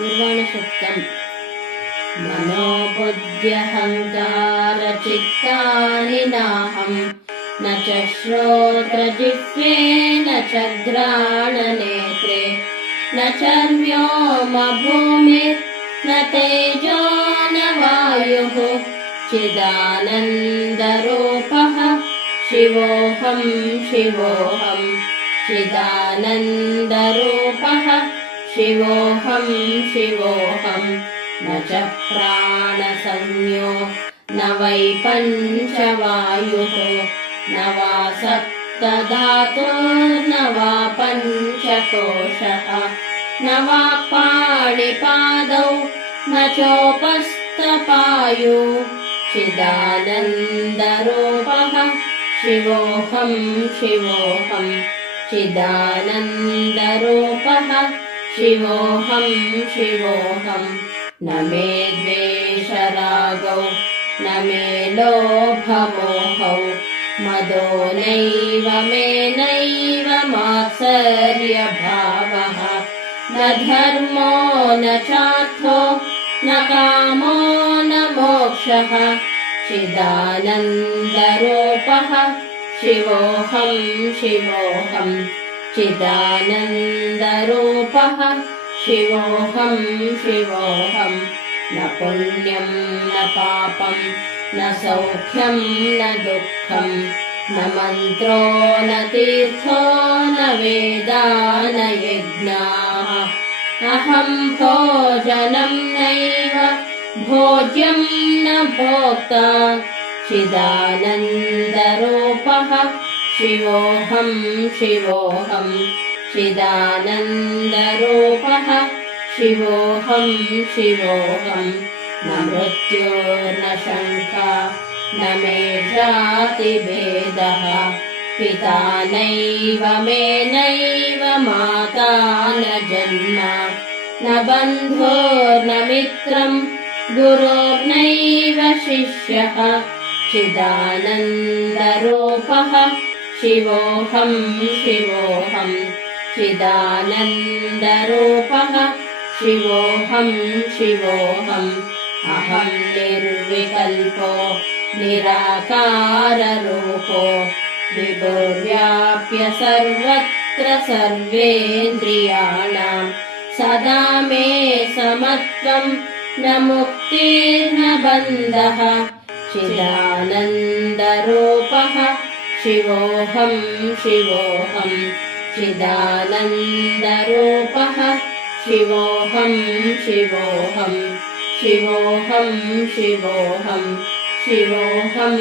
निर्वाणसत्यम् मनोबुद्ध्यहङ्कारचित्तानि नाहं न च श्रोत्रजिह्वे न च घ्राणनेत्रे न च व्योमभूमिर्न तेजो न वायुः चिदानन्दरूपः शिवोऽहं शिवोऽहं चिदानन्दरूपः शिवोऽहं शिवोऽहं न च प्राणसंज्ञो न वै पञ्चवायुः न वा सप्तधातुर्न वा पञ्चकोशः न वा पाणिपादौ न चोपस्थपायु चिदानन्दरूपः शिवोऽहं शिवोऽहं चिदानन्दरूपः शिवोऽहं शिवोऽहं न मे द्वेषरागौ न मे लोभमोहौ मदो नैव मे नैव मात्सर्यभावः न धर्मो न चार्थो न कामो न मोक्षः चिदानन्दरूपः शिवोऽहं शिवोऽहं चिदानन्दरूपः शिवोऽहं शिवोऽहं न पुण्यं न पापं न सौख्यं न दुःखं न मन्त्रो न तीर्थो न वेदा न यज्ञाः अहं भोजनं नैव भोज्यं न भोक्ता चिदानन्दरूपः शिवोऽहं शिवोऽहं चिदानन्दरूपः शिवोऽहं शिवोऽहं न मृत्युर्न शङ्का न मे जातिभेदः पिता नैव मे नैव माता न जन्म न बन्धुर्न मित्रं गुरोर्नैव शिष्यः चिदानन्दरूपः शिवोऽहं शिवोऽहं चिदानन्दरूपः शिवोऽहं शिवोऽहम् अहं निर्विकल्पो निराकाररूपो विभुर्व्याप्य सर्वत्र सर्वेन्द्रियाणां सदा मे समत्वं न मुक्तिर्न बन्धः चिदानन्दरूपः शिवोऽहं शिवोऽहं चिदानन्दरूपः शिवोऽहं शिवोऽहं शिवोऽहं शिवोऽहं शिवोऽहं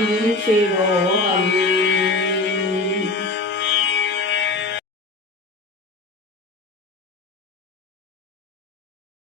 शिवोऽहम्